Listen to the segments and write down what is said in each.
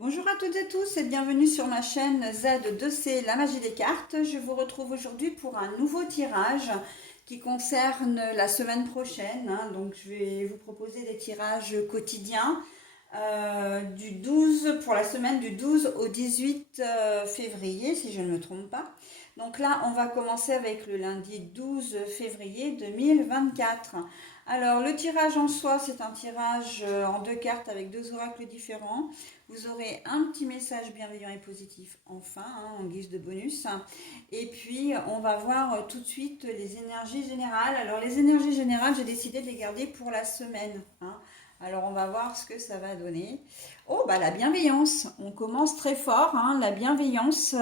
Bonjour à toutes et tous et bienvenue sur ma chaîne Z2C La Magie des Cartes. Je vous retrouve aujourd'hui pour un nouveau tirage qui concerne la semaine prochaine. Donc je vais vous proposer des tirages quotidiens du 12 pour la semaine du 12 au 18 février si je ne me trompe pas. Donc là on va commencer avec le lundi 12 février 2024. Alors le tirage en soi c'est un tirage en deux cartes avec deux oracles différents. Vous aurez un petit message bienveillant et positif enfin, en guise de bonus. Et puis, on va voir tout de suite les énergies générales. Alors, les énergies générales, j'ai décidé de les garder pour la semaine. Alors, on va voir ce que ça va donner. Oh, bah la bienveillance. On commence très fort, la bienveillance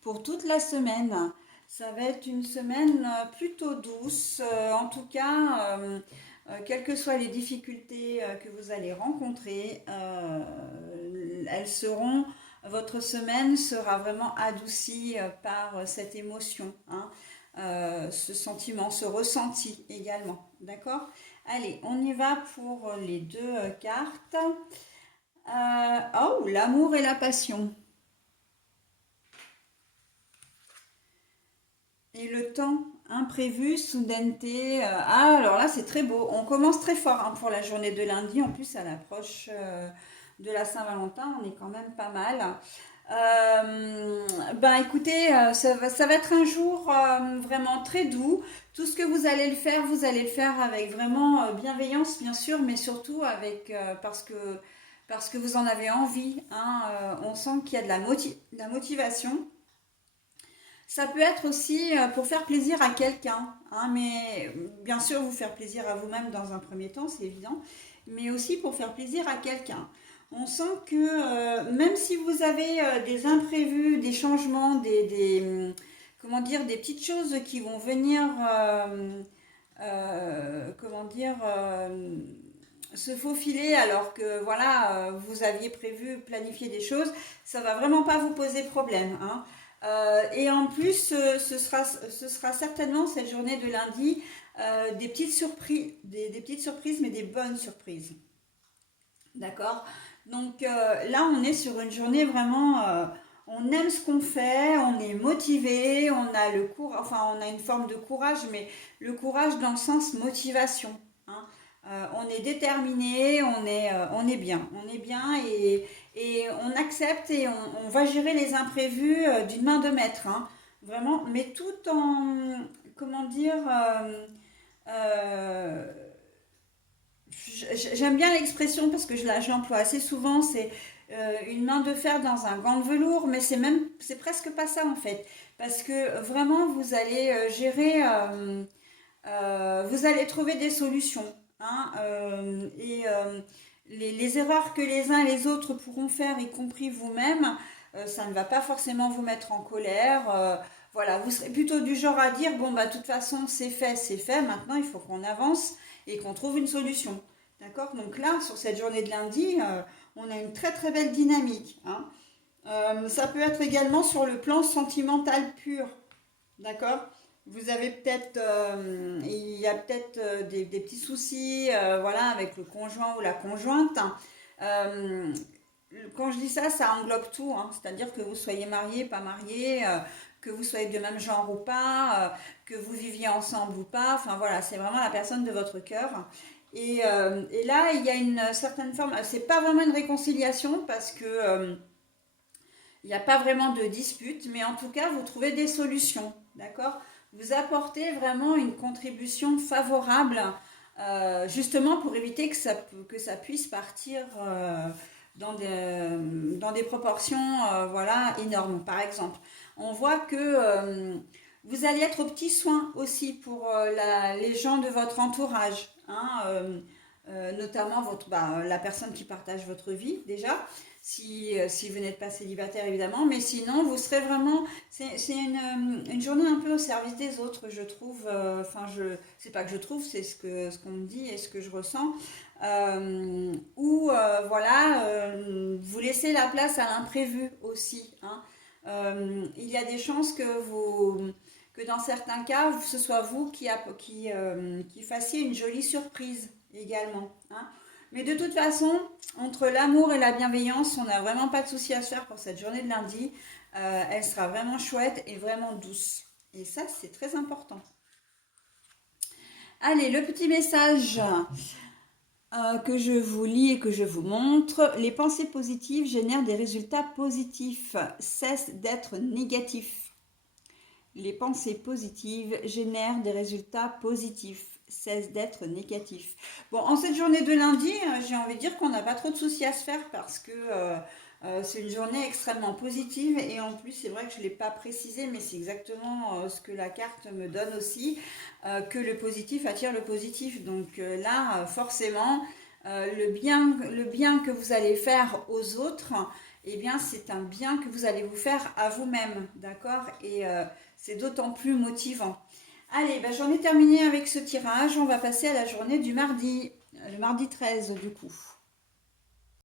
pour toute la semaine. Ça va être une semaine plutôt douce. En tout cas, quelles que soient les difficultés que vous allez rencontrer, elles seront, votre semaine sera vraiment adoucie par cette émotion, ce sentiment, ce ressenti également. D'accord? Allez, on y va pour les deux cartes. Oh, l'amour et la passion. Et le temps imprévu, soudaineté. Alors là, c'est très beau. On commence très fort pour la journée de lundi. En plus, à l'approche de la Saint-Valentin, on est quand même pas mal. Ben écoutez, ça va être un jour vraiment très doux. Tout ce que vous allez le faire avec vraiment bienveillance, bien sûr, mais surtout avec parce que vous en avez envie. On sent qu'il y a de la motivation. Ça peut être aussi pour faire plaisir à quelqu'un, mais bien sûr vous faire plaisir à vous-même dans un premier temps, c'est évident, mais aussi pour faire plaisir à quelqu'un. On sent que même si vous avez des imprévus, des changements, comment dire, des petites choses qui vont venir, comment dire, se faufiler alors que voilà, vous aviez prévu planifier des choses, ça va vraiment pas vous poser problème. Et en plus, ce sera certainement cette journée de lundi des petites surprises, des petites surprises, mais des bonnes surprises. D'accord? Donc là, on est sur une journée vraiment. On aime ce qu'on fait, on est motivé, on a le courage, enfin, on a une forme de courage, mais le courage dans le sens motivation. On est déterminé, on est bien. On est bien et on accepte et on va gérer les imprévus d'une main de maître. Vraiment, mais tout en, comment dire, euh, j'aime bien l'expression parce que je l'emploie assez souvent, c'est une main de fer dans un gant de velours, mais c'est presque pas ça en fait. Parce que vraiment, vous allez gérer, vous allez trouver des solutions. Et les erreurs que les uns et les autres pourront faire, y compris vous-même, ça ne va pas forcément vous mettre en colère. Voilà, vous serez plutôt du genre à dire, bon, bah, de toute façon, c'est fait, maintenant il faut qu'on avance et qu'on trouve une solution. D'accord? Donc là, sur cette journée de lundi, on a une très très belle dynamique. Ça peut être également sur le plan sentimental pur. D'accord? Vous avez peut-être, il y a peut-être des petits soucis, voilà, avec le conjoint ou la conjointe. Euh, Quand je dis ça, ça englobe tout, c'est-à-dire que vous soyez marié, pas marié, que vous soyez de même genre ou pas, que vous viviez ensemble ou pas. Enfin voilà, c'est vraiment la personne de votre cœur. Et là, il y a une certaine forme. C'est pas vraiment une réconciliation parce que il n'y a pas vraiment de dispute, mais en tout cas, vous trouvez des solutions, d'accord? Vous apportez vraiment une contribution favorable, justement pour éviter que ça puisse partir dans des proportions voilà, énormes. Par exemple, on voit que vous allez être aux petits soins aussi pour les gens de votre entourage, notamment la personne qui partage votre vie déjà, si vous n'êtes pas célibataire évidemment, mais sinon vous serez vraiment, c'est une journée un peu au service des autres, je trouve, enfin c'est pas que je trouve, c'est ce qu'on me dit et ce que je ressens, où voilà, vous laissez la place à l'imprévu aussi. Il y a des chances que dans certains cas, ce soit vous qui fassiez une jolie surprise également. Mais de toute façon, entre l'amour et la bienveillance, on n'a vraiment pas de souci à se faire pour cette journée de lundi. Elle sera vraiment chouette et vraiment douce. Et ça, c'est très important. Allez, le petit message que je vous lis et que je vous montre. Les pensées positives génèrent des résultats positifs. Cesse d'être négatif. Les pensées positives génèrent des résultats positifs. Cesse d'être négatif. Bon, en cette journée de lundi, j'ai envie de dire qu'on n'a pas trop de soucis à se faire parce que c'est une journée extrêmement positive et en plus, c'est vrai que je ne l'ai pas précisé, mais c'est exactement ce que la carte me donne aussi, que le positif attire le positif. Donc là, forcément, le bien que vous allez faire aux autres, eh bien, c'est un bien que vous allez vous faire à vous-même, d'accord? Et c'est d'autant plus motivant. Allez, ben, j'en ai terminé avec ce tirage. On va passer à la journée du mardi, le mardi 13 du coup.